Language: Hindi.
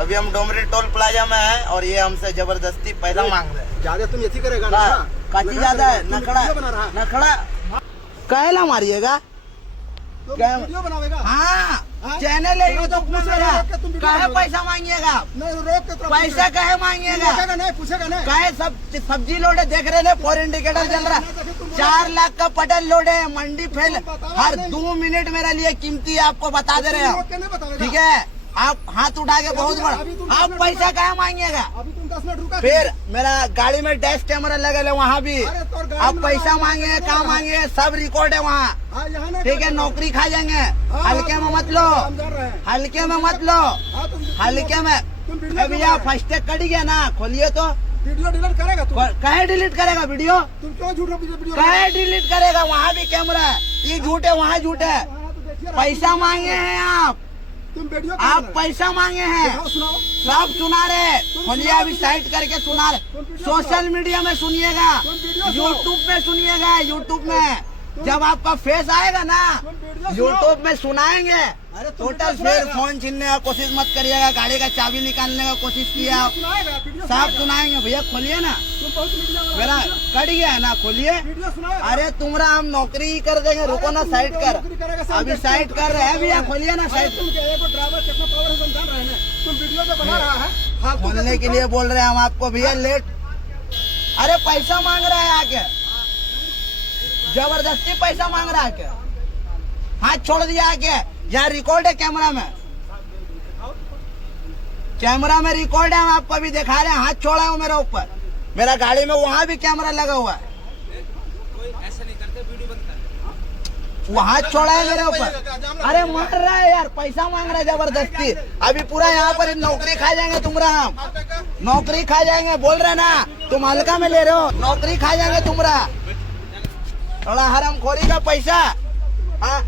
अभी हम डोमरी टोल प्लाजा में हैं और ये हमसे जबरदस्ती पैसा मांग रहे हैं। ज्यादा तुम यही करेगा ना? काची ज्यादा है, नखड़ा बना रहा है। नखड़ा कहला मारिएगा। वीडियो बनावेगा? हाँ चैनल है यूट्यूब में मेरा। कहे पैसा मांगिएगा? नहीं रोक के तुरंत पैसा कहे मांगिएगा? पूछेगा नहीं। कहे सब सब्जी लोडे देख रहे थे, 4 इंडिकेटर चल रहा है, 4 लाख का पटल लोडे, मंडी फेल, हर 2 मिनट मेरे लिए कीमती है, आपको बता दे रहे हो। ठीक है, आप हाथ उठा के बहुत बड़ा, आप पैसा कहे मांगिएगा? अभी तुम 10 मिनट रुका। फिर मेरा गाड़ी में डैश कैमरा लगे है वहाँ भी, आप पैसा मांगे कहाँ मांगे सब रिकॉर्ड है वहाँ। ठीक है, नौकरी खा जाएंगे, हल्के में मत लो, हल्के में मत लो, हल्के में। भैया फास्टैग कट गया ना, खोलिए तो। वीडियो डिलीट करेगा तू? कहे डिलीट करेगा वीडियो? तुम क्यों झूठ वीडियो? कहे डिलीट करेगा? वहाँ भी कैमरा है, ये झूठ है वहाँ झूठ है। पैसा मांगे हैं तुम वीडियो आप पैसा मांगे हैं, सब सुना रहे। खोलिए अभी साइड करके सुना रहे। सोशल मीडिया में सुनिएगा, यूट्यूब में सुनिएगा, यूट्यूब में जब आपका फेस आएगा ना, यूट्यूब में सुनाएंगे। टोटल फिर फोन छीनने का कोशिश मत करिएगा, गाड़ी का चाबी निकालने का कोशिश किया आप, सब सुनाएंगे। भैया खोलिए ना, मेरा कट गया है ना, खोलिए। अरे तुम्हारा हम नौकरी ही कर देंगे, रुको ना, साइड कर, अभी साइड कर रहे हैं भैया, खोलिए ना साइड। खोलने के लिए बोल रहे हैं हम आपको भैया, लेट। अरे पैसा मांग रहा है आके, जबरदस्ती पैसा मांग रहा है आके, हाथ छोड़ दिया आके। यहाँ रिकॉर्ड है कैमरा में, कैमरा में रिकॉर्ड है, हम आपको अभी दिखा रहे हैं। हाथ छोड़ा है वो मेरे ऊपर, मेरा गाड़ी में वहाँ भी कैमरा लगा हुआ है, ऐसा नहीं करते, वीडियो बंद कर। वो हाथ छोड़ा है मेरे ऊपर। अरे मार रहा है यार, पैसा मांग रहा है जबरदस्ती। अभी पूरा यहाँ पर नौकरी खा जाएंगे तुम्हारा, हम नौकरी खा जाएंगे बोल रहे ना, तुम हल्का में ले रहे हो, नौकरी खा जाएंगे तुम्हारा। थोड़ा हरामखोरी का पैसा। हाँ